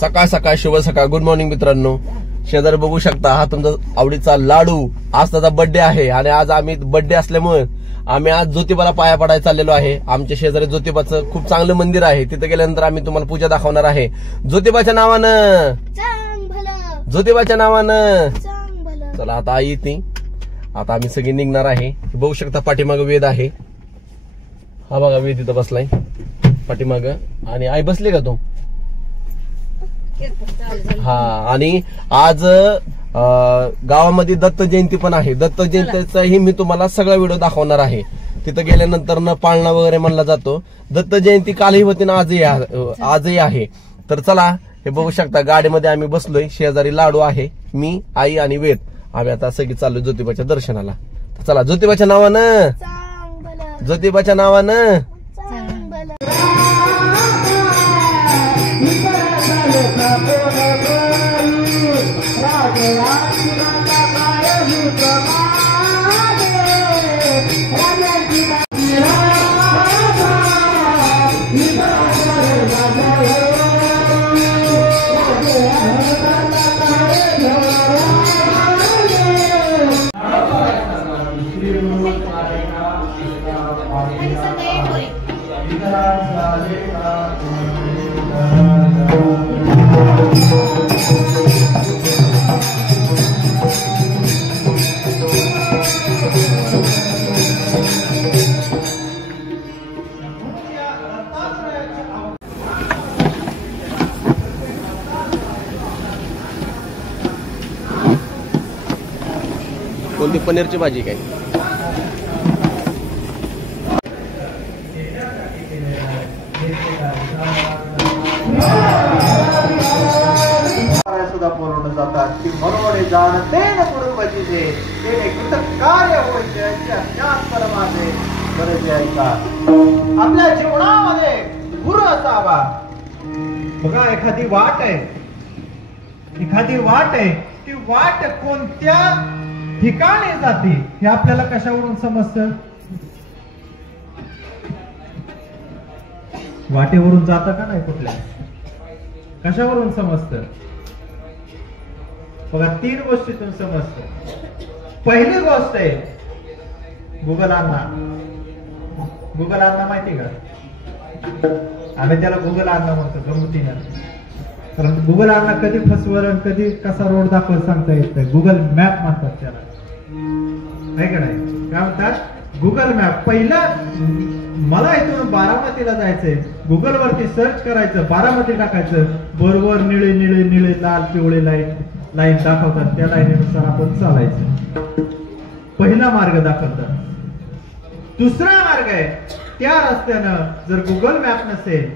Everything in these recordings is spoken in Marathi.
सकाळ सकाळ शुभ सकाळ. गुड मॉर्निंग मित्रांनो. शेजारी बघू शकता हा तुमचा आवडीचा लाडू. आज त्याचा बर्थडे आहे आणि आज आम्ही बर्थडे असल्यामुळे आम्ही आज ज्योतिबाला पाया पडायला चाललेलो आहे. आमच्या शेजारी ज्योतिबाचं खूप चांगलं मंदिर आहे. तिथे गेल्यानंतर आम्ही तुम्हाला पूजा दाखवणार आहे. ज्योतिबाच्या नावानं, ज्योतिबाच्या नावानं. चला आता आई येते. आता आम्ही सगळी निघणार आहे. बघू शकता पाठीमागं वेद आहे. हा बघा वेद इथं बसलाय पाठीमागं. आणि आई बसली का तू? हा. आणि आज गावामध्ये दत्त जयंती पण आहे. दत्त जयंतीचाही मी तुम्हाला सगळा व्हिडिओ दाखवणार आहे. तिथं गेल्यानंतर न पाळणा वगैरे म्हणला जातो. दत्त जयंती कालही होती ना आजही आहे. तर चला हे बघू शकता गाडीमध्ये आम्ही बसलोय. शेजारी लाडू आहे, मी, आई आणि वेद. आम्ही आता सगळी चाललोय ज्योतिबाच्या दर्शनाला. चला ज्योतिबाच्या नावानं, ज्योतिबाच्या नावानं. कोणती पनीरची भाजी काय? सुद्धा पूर्ण जातात की म्हणून जाणते न कुटुंबाचे ते कृतकार्य होईल ज्ञान परमाचे गरजे ऐका. आपल्या जीवनामध्ये गुरु असावा. बघा एखादी वाट आहे, एखादी वाट आहे. ती वाट कोणत्या ठिकाणी जाते हे आपल्याला कशावरून समजतं? वाटेवरून जातं का नाही? कुठल्या कशावरून समजतं? बघा 3 गोष्टीतून समजतं. पहिली गोष्ट आहे गुगल अण्णा. गुगल अण्णा माहिती का? आम्ही त्याला गुगल अण्णा म्हणतो गमतीनं. कारण गुगल अण्णा कधी फसवर कधी कसा रोड दाखवत सांगता येत नाही. गुगल मॅप म्हणतात त्याला, नाही का नाही? काय म्हणतात? Google map. पहिला मला इथून बारामतीला जायचंय, गुगल वरती सर्च करायचं, बारामती टाकायचं, बरोबर निळे निळे निळे लाल पिवळे लाईन दाखवतात. त्या लाईनीनुसार आपण चालायचं. पहिला मार्ग दाखवतात. दुसरा मार्ग आहे त्या रस्त्यानं जर गुगल मॅप नसेल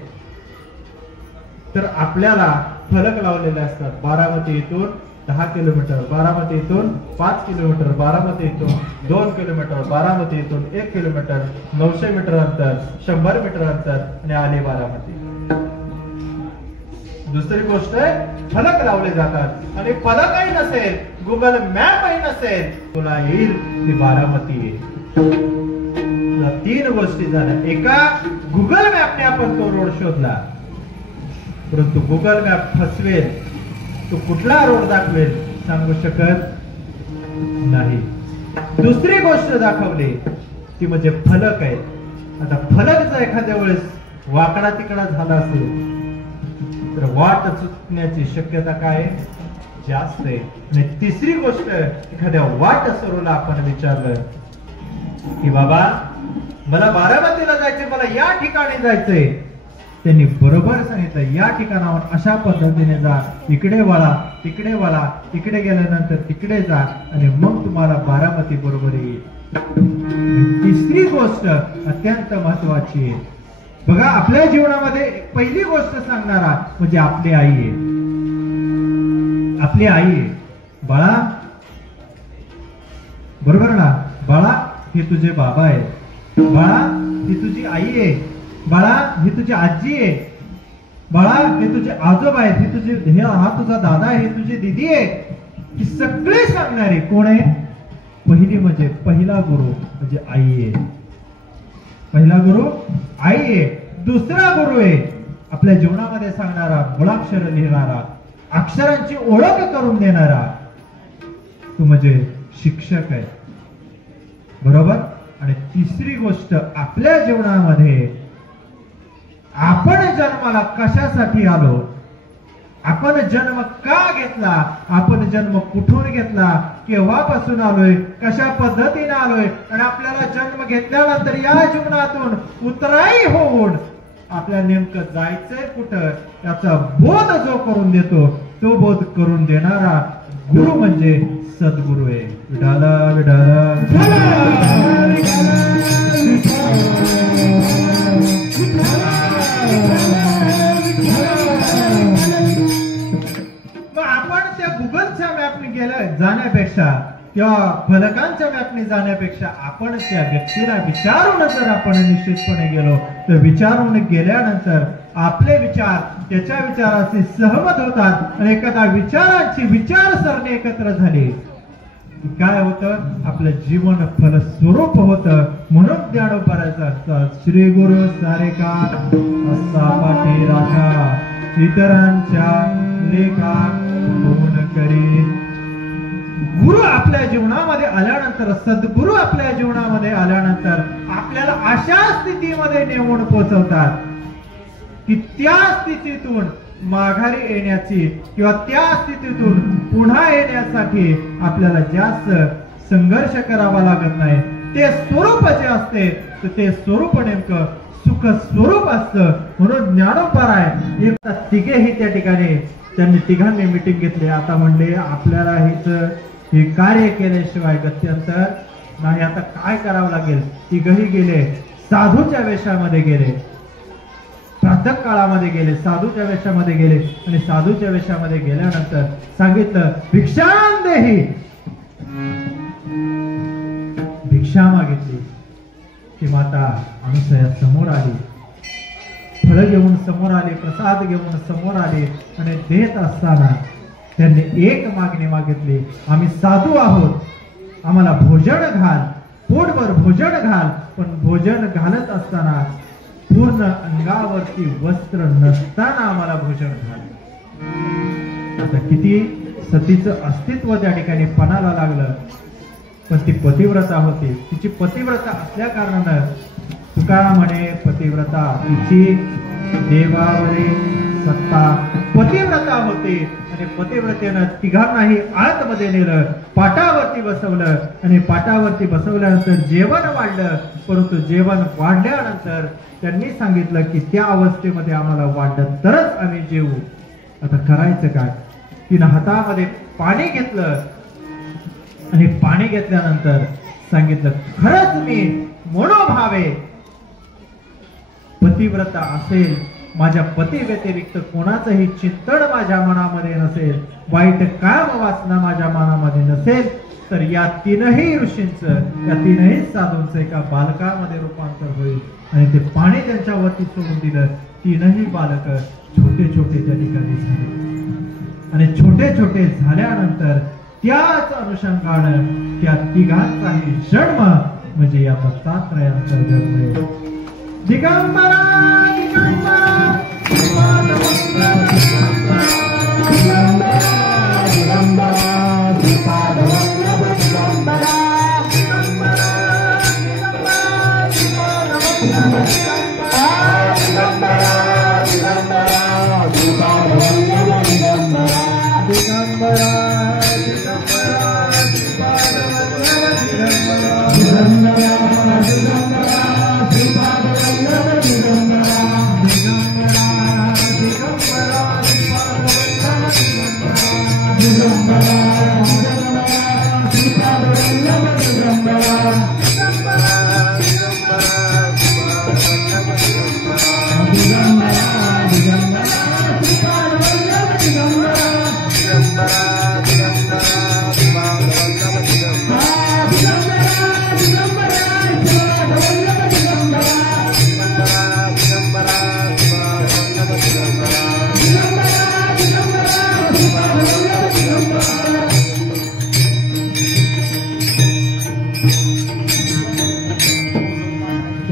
तर आपल्याला फलक लावलेले असतात. बारामती इथून 10 किलोमीटर, बारामती इथून 5 किलोमीटर, बारामती इथून 2 किलोमीटर, बारामती इथून 1 किलोमीटर, 900 मीटर अंतर, 100 मीटर अंतर आणि आले बारामती. दुसरी गोष्ट आहे फलक लावले जातात. आणि फलकही नसेल, गुगल मॅपही नसेल, तुला येईल ती बारामती येईल. 3 गोष्टी झाल्या. एका गुगल मॅपने आपण तो रोड शोधला, परंतु गुगल मॅप फसवेल, तो कुठला रोड दाखवेल सांगू शकत नाही. दुसरी गोष्ट दाखवली ती म्हणजे फलक आहे. आता फलक जर एखाद्या वेळेस वाकडा तिकडा झाला असेल तर वाट चुकण्याची शक्यता काय जास्त आहे. आणि तिसरी गोष्ट, एखाद्या वाट सरोला आपण विचारलं की बाबा मला बारामतीला जायचंय, मला या ठिकाणी जायचंय, त्यांनी बरोबर सांगितलं या ठिकाणावर अशा पद्धतीने जा, इकडे वळा, तिकडे वळा, इकडे गेल्यानंतर तिकडे जा आणि मग तुम्हाला बारामती बरोबर येईल. तिसरी गोष्ट अत्यंत महत्वाची आहे. बघा आपल्या जीवनामध्ये पहिली गोष्ट सांगणारा म्हणजे आपली आई आहे. आपली आई आहे. बाळा, बरोबर ना? बाळा हे तुझे बाबा आहे. बाळा ही तुझी आई आहे. बाळा ही तुझी आजी आहे. बाळा हे तुझे आजोबा आहेत. हा तुझा दादा आहे, ही तुझी दीदी आहे. ही सगळे सांगणारे कोण आहे? पहिली म्हणजे पहिला गुरु म्हणजे आई आहे. पहिला गुरु आई आहे. दुसरा गुरु आहे आपल्या जीवनामध्ये सांगणारा, मुळाक्षर लिहिणारा, अक्षरांची ओळख करून देणारा तो म्हणजे शिक्षक आहे, बरोबर. आणि तिसरी गोष्ट, आपल्या जीवनामध्ये आपण जन्माला कशासाठी आलो, आपण जन्म का घेतला, आपण जन्म कुठून घेतला, केव्हापासून आलोय, कशा पद्धतीने आलोय, आणि आपल्याला जन्म घेतल्यानंतर या जीवनातून उतराई होऊन आपल्याला नेमकं जायचंय कुठं याचा बोध जो करून देतो, तो बोध करून देणारा गुरु म्हणजे सद्गुरु आहे. विठाला विठाला आपण त्या गुगलच्या मॅपने गेलं जाण्यापेक्षा किंवा फलकांच्या मॅपने जाण्यापेक्षा आपण त्या व्यक्तीला विचारून जर आपण निश्चितपणे गेलो तर विचारून गेल्यानंतर आपले विचार त्याच्या विचाराशी सहमत होतात आणि एखाद्या विचारांची विचारसरणी एकत्र झाली काय होतं, आपलं जीवन फलस्वरूप होतं. म्हणून ज्ञानोबाचा श्री गुरु सारेका असा पाठी राखा, इतरांच्या लेखा कोण करी. गुरु आपल्या जीवनामध्ये आल्यानंतर, सद्गुरु आपल्या जीवनामध्ये आल्यानंतर आपल्याला अशा स्थितीमध्ये नेऊन पोहोचवतात की त्या स्थितीतून माघारी येण्याची किंवा त्या स्थितीतून पुन्हा येण्यासाठी आपल्याला जास्त संघर्ष करावा लागत नाही. ते स्वरूप जे असते तर ते स्वरूप नेमकं सुख स्वरूप असतं. म्हणून ज्ञानोबराय तिघेही त्या ठिकाणी त्यांनी तिघांनी मीटिंग घेतली. आता म्हणले आपल्याला हे कार्य केल्याशिवाय गत्यंतर नाही, आता काय करावं लागेल. तिघही गेले, साधूच्या वेशामध्ये गेले, प्रातः काळामध्ये गेले, साधूच्या वेशामध्ये गेले आणि साधूच्या वेशामध्ये गेल्यानंतर सांगितलं भिक्षांदेही, भिक्षा मागितली. ती माता अनुसया समोर आली, फळ घेऊन समोर आले, प्रसाद घेऊन समोर आले आणि देत असताना त्यांनी एक मागणी मागितली, आम्ही साधू आहोत, आम्हाला भोजन घाल, पोटभर भोजन घाल. पण भोजन घालत असताना पूर्ण अंगावरती वस्त्र नसताना आम्हाला भोजन घाल. आता किती सतीचं अस्तित्व त्या ठिकाणी पणाला लागलं. पण ती पतिव्रता होती, तिची पतिव्रता असल्या कारणानं तुकाराम म्हणे पतिव्रता तिची देवावरी सत्ता. पतिव्रता होती आणि पतिव्रतेनं तिघांनाही आतमध्ये नेलं, पाटावरती बसवलं आणि पाटावरती बसवल्यानंतर जेवण वाढलं. परंतु जेवण वाढल्यानंतर त्यांनी सांगितलं की त्या अवस्थेमध्ये आम्हाला वाढलं तरच आम्ही जेवू. आता करायचं काय. तिनं हातामध्ये पाणी घेतलं आणि पाणी घेतल्यानंतर सांगितलं खरंच मी मनोभावे पतिव्रता असेल, माझ्या पती व्यतिरिक्त कोणाचंही चिंतन माझ्या मनामध्ये नसेल, वाईट काम वासना माझ्या मनामध्ये नसेल, तर या तीनही ऋषींचं, या तीनही साधूंचं एका बालकामध्ये रूपांतर होईल. आणि ते पाणी त्यांच्यावरती सोडून दिलं. तीनही बालक छोटे छोटे त्या ठिकाणी झाले आणि छोटे छोटे झाल्यानंतर त्याच अनुषंगानं त्या तिघांचाही जन्म म्हणजे या दत्तात्रयांचा जन्म आहे. दिगंबरा दिगंबरा Digambar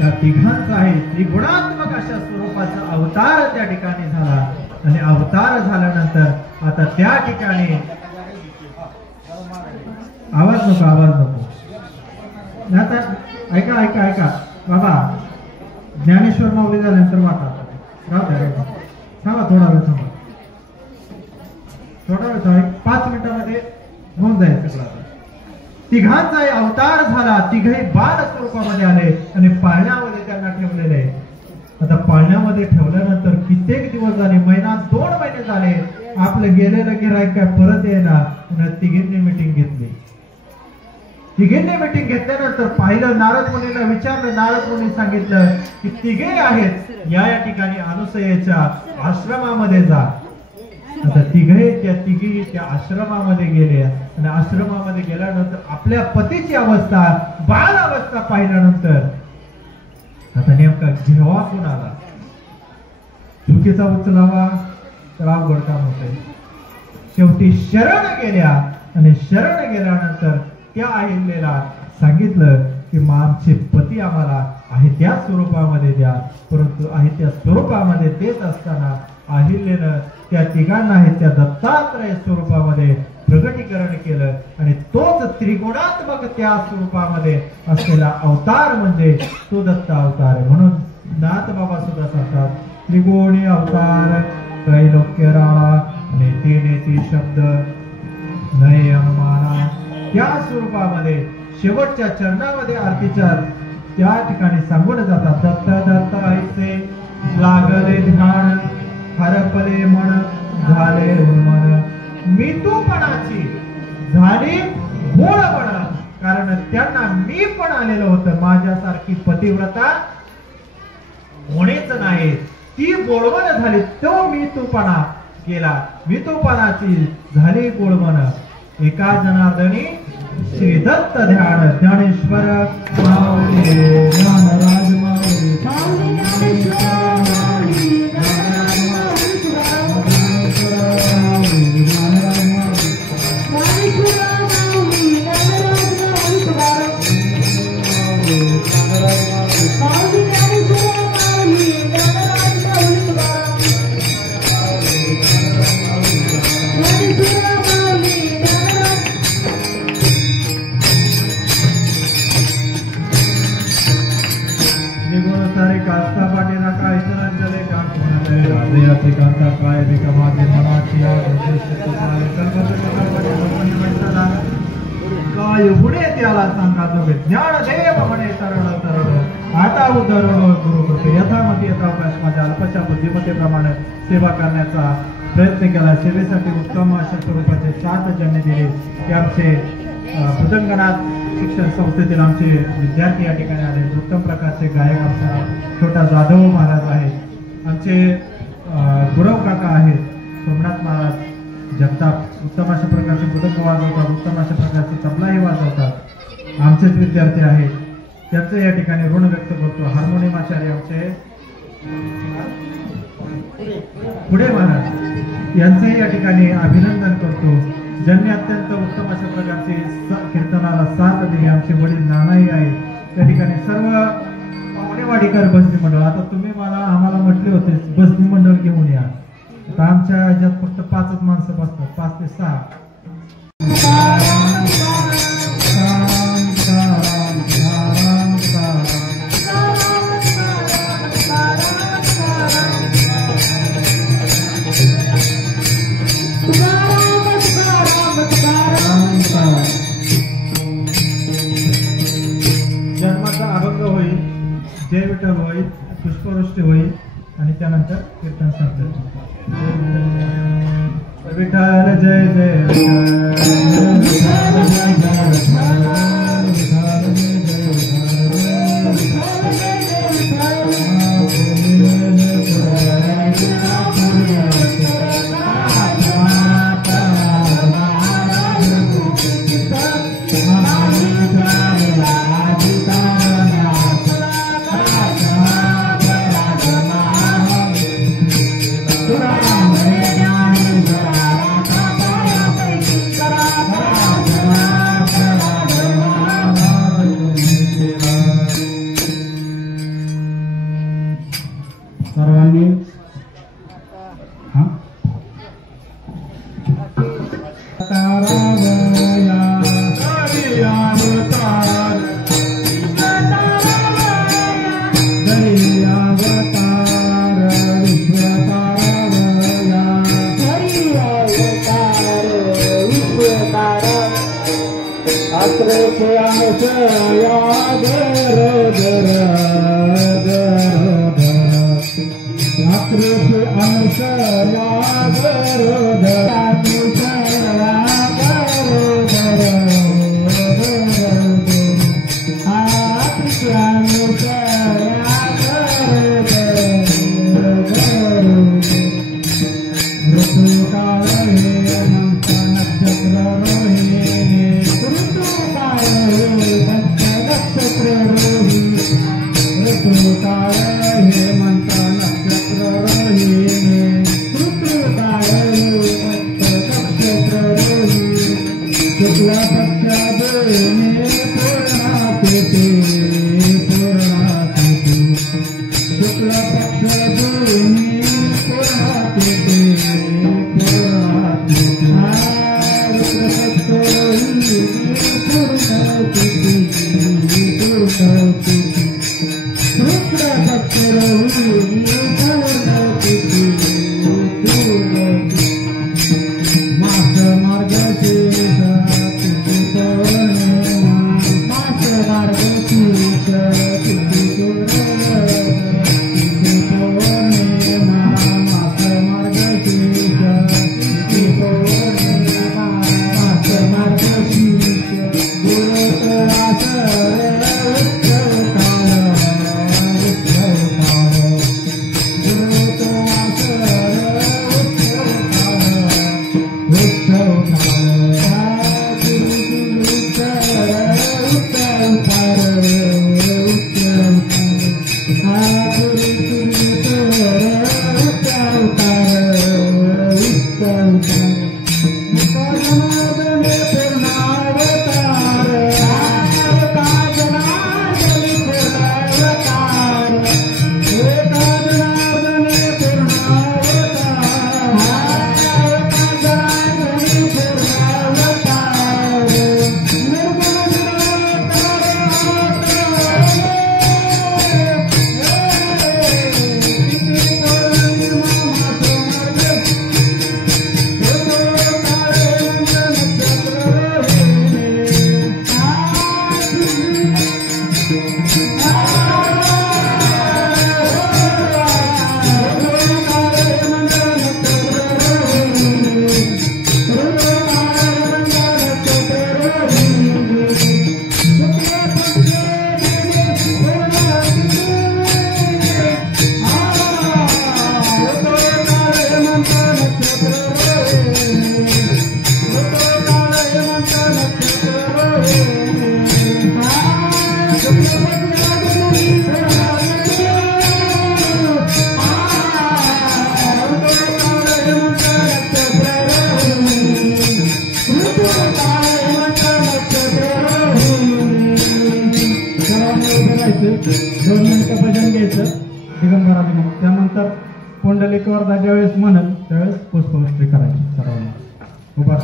त्या तिघांचा आहे त्रिगुणात्मक अशा स्वरूपाचा अवतार त्या ठिकाणी झाला आणि अवतार झाल्यानंतर आता त्या ठिकाणी आवाज नको आता ऐका ऐका ऐका बाबा ज्ञानेश्वर माऊली झाल्यानंतर वाटा थांबा थोडा वेळ थांबा 5 मिनिटांमध्ये होऊन जाईल सगळं तिघांचा अवतार झाला तिघही बाल स्वरूपामध्ये आले आणि पाळण्यामध्ये त्यांना ठेवलेले आहे आता पाळण्यामध्ये ठेवल्यानंतर कित्येक दिवस झाले महिना 2 महिने झाले आपलं गेलेलं गिऱ्हाईक काय परत येणार तिघींनी मीटिंग घेतली तिघींनी मीटिंग घेतल्यानंतर पाहिलं नारद मुनीला विचारलं नारद मुनी सांगितलं की तिघे आहेत या ठिकाणी अनुसयेच्या आश्रमामध्ये जा आता तिघे त्या तिघी त्या आश्रमामध्ये गेले आणि आश्रमामध्ये गेल्यानंतर आपल्या पतीची अवस्था बाल अवस्था पाहिल्यानंतर आता नेमका जेव्हा कोणाला चुकीचा उचलावा तर अवघड काम होते शेवटी शरण गेल्या आणि शरण गेल्यानंतर त्या अहिल्याला सांगितलं की आमचे पती आम्हाला आहे त्या स्वरूपामध्ये द्या परंतु आहे त्या स्वरूपामध्ये देत असताना अहिल्यानं त्या तिघांना आहे त्या दत्तात्रय स्वरूपामध्ये प्रगटीकरण केलं आणि तोच त्रिगुणात्मक त्या स्वरूपामध्ये असलेला अवतार म्हणजे तो दत्त अवतार आहे म्हणून नाथ बाबा सुद्धा सांगतात त्रिगुणी अवतार त्रैलोक्य राळा नेती नेती शब्द नये अनुमाना त्या स्वरूपामध्ये शेवटच्या चरणामध्ये आरतीच्या त्या ठिकाणी सांगून जातात दत्त दत्त ऐसे लागले ध्यान हरपले मन झाले मन मितूपणाची झाली भोळपणा कारण त्यांना मी पण आलेलं होतं माझ्यासारखी पतिव्रता होणेच नाही ती बोळवण झाली तो मितूपणा गेला मितूपणाची झाली बोळवण एका जनार्दनी श्री दत्त ध्यान ज्ञानेश्वर माऊली ज्ञानराज माऊली काय पुढे त्याला सांगा तुम्ही ज्ञानदेव म्हणे सरळ सरळ आता उदाहरण गुरुकृपे यथामती यथावकाश माझ्या अल्पशा बुद्धिमत्तेप्रमाणे सेवा करण्याचा प्रयत्न केला सेवेसाठी उत्तम अशा स्वरूपाचे 7 जन्म दिले ते आमचे बुधंगनाथ शिक्षण संस्थेतील आमचे विद्यार्थी या ठिकाणी आले उत्तम प्रकारचे गायक आमचा छोटा जाधव महाराज आहेत आमचे गुरव काका आहेत सोमनाथ महाराज जगताप उत्तम अशा प्रकारचे बुधंग वाजवतात उत्तम अशा प्रकारचे तबलाही वाजवतात आमचेच विद्यार्थी आहेत त्याचं या ठिकाणी ऋण व्यक्त करतो हार्मोनियम आचार्य आमचे पुढे महाराज यांचंही या ठिकाणी अभिनंदन करतो ज्यांनी अत्यंत उत्तम अशा प्रकारचे कीर्तनाला साथ दिली आमचे वडील नानाही आहेत त्या ठिकाणी सर्व पाहुणेवाडीकर बसनी मंडळ आता तुम्ही आम्हाला म्हटले होते बसनी मंडळ घेऊन या आता आमच्या ह्याच्यात फक्त 5च माणसं बसतात 5 ते 6 जन्माचा अभंग होईल जय विठ्ठल होईल पुष्पवृष्टी होईल आणि त्यानंतर कीर्तन संपलं विठ्ठल जय जय 2 मिनिटं भजन घ्यायचं दिगंबराचं. त्यानंतर पुंडलिक वरदा ज्यावेळेस म्हणल त्यावेळेस पुष्पवृष्टी करायची सर्वांना. उभा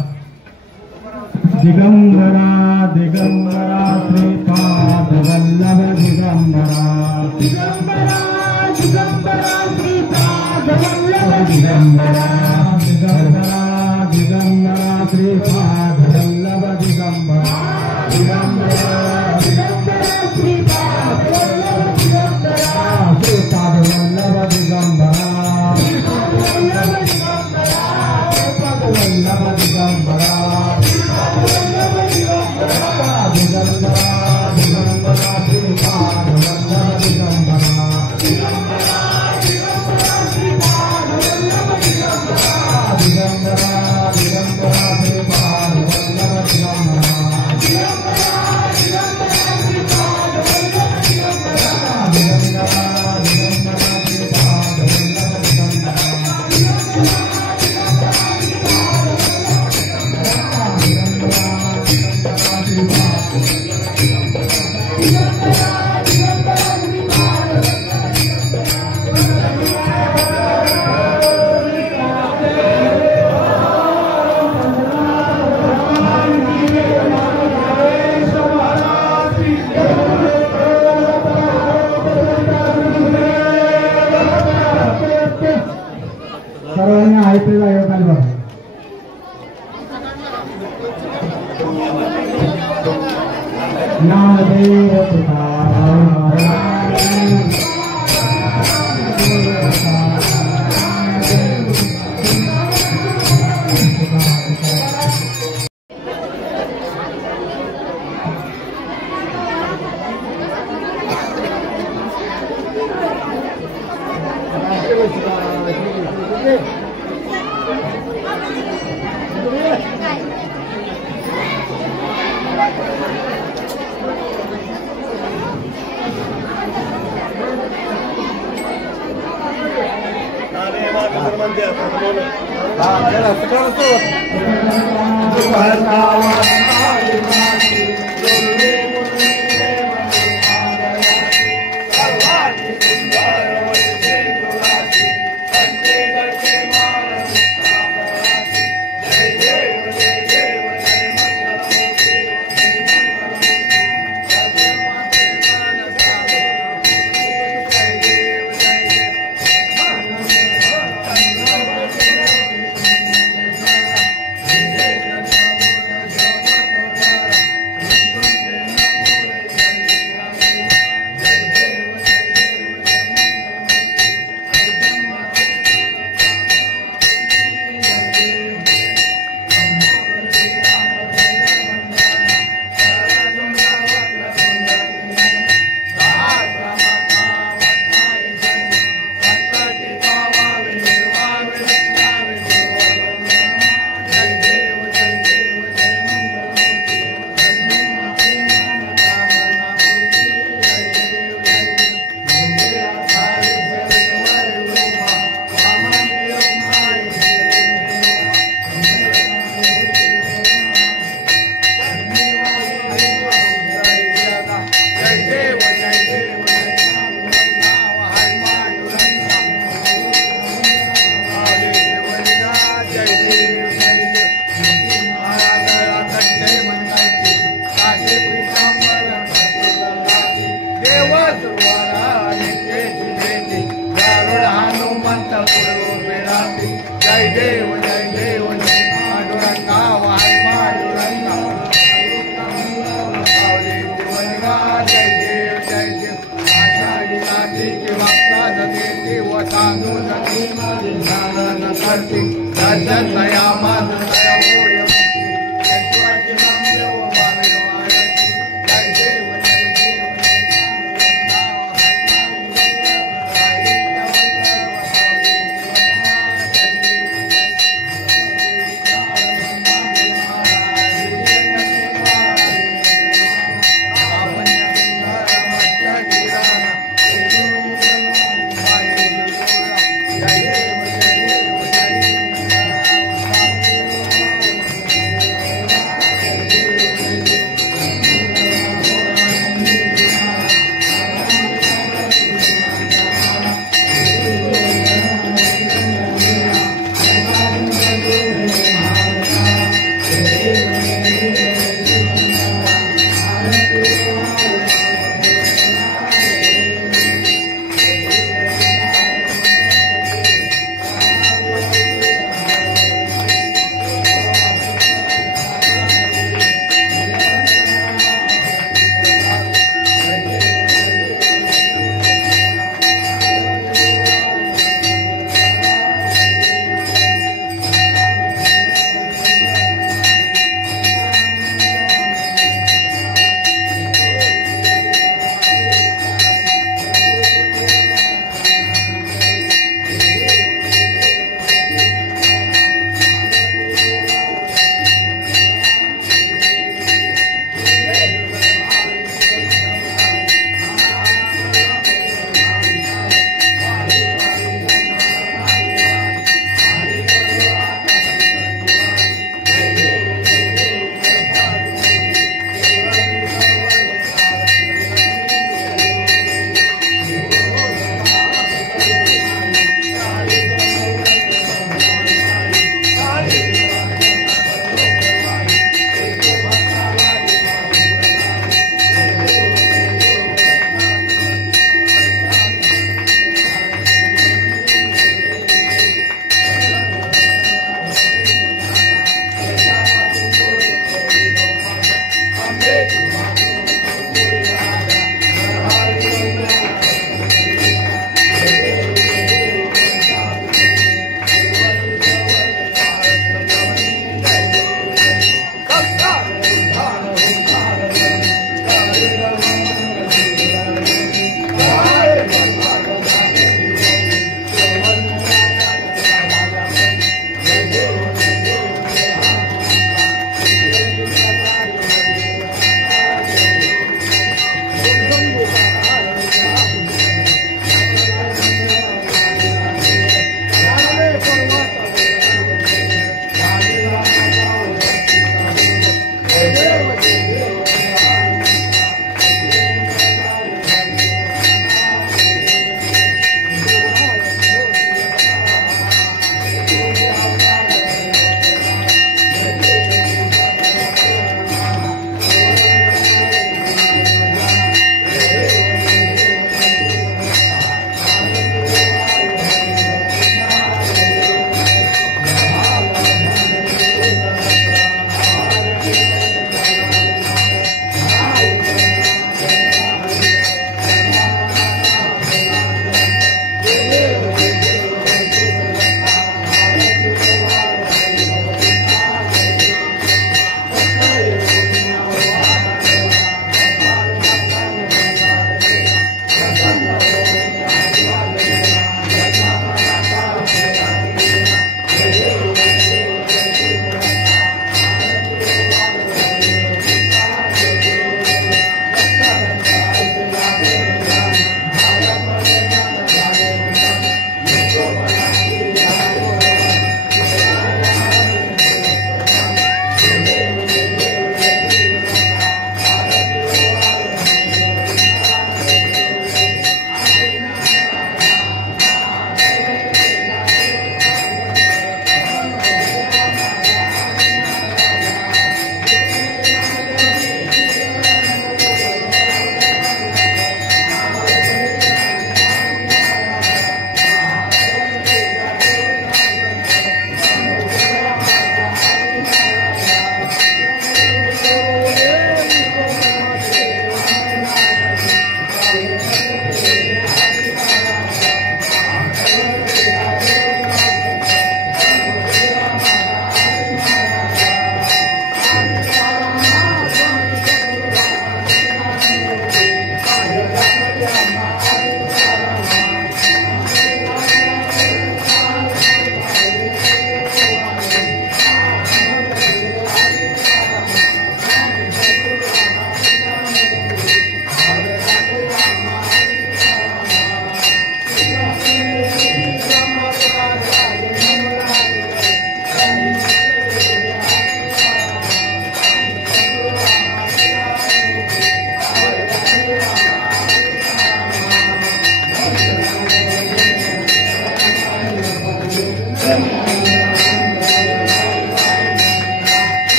दिगंबरा दिगंबरा श्रीपाद वल्लभ दिगंबरा दिगंबरा दिगंबरा श्रीपाद वल्लभ दिगंबरा दिगंबरा दिगंबरा श्रीपाद वल्लभ दिगंबरा दिगंबरा दिगंबरा श्रीपाद वल्लभ दिगंबरा श्रीपाद वल्लभ दिगंबरा श्रीपाद वल्लभ दिगंबरा श्रीपाद वल्लभ दिगंबरा दिगंबरा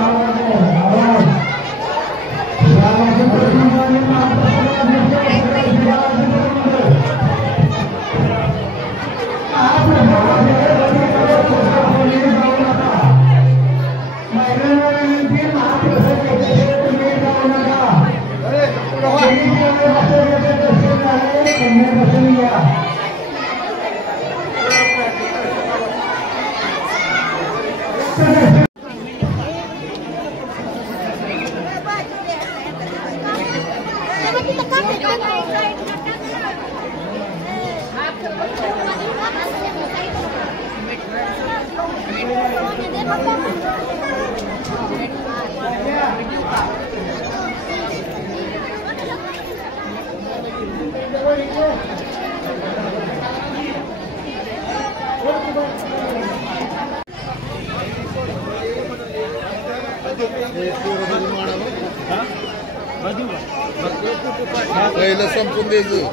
आवाज पहिलं संपून द्यायचं.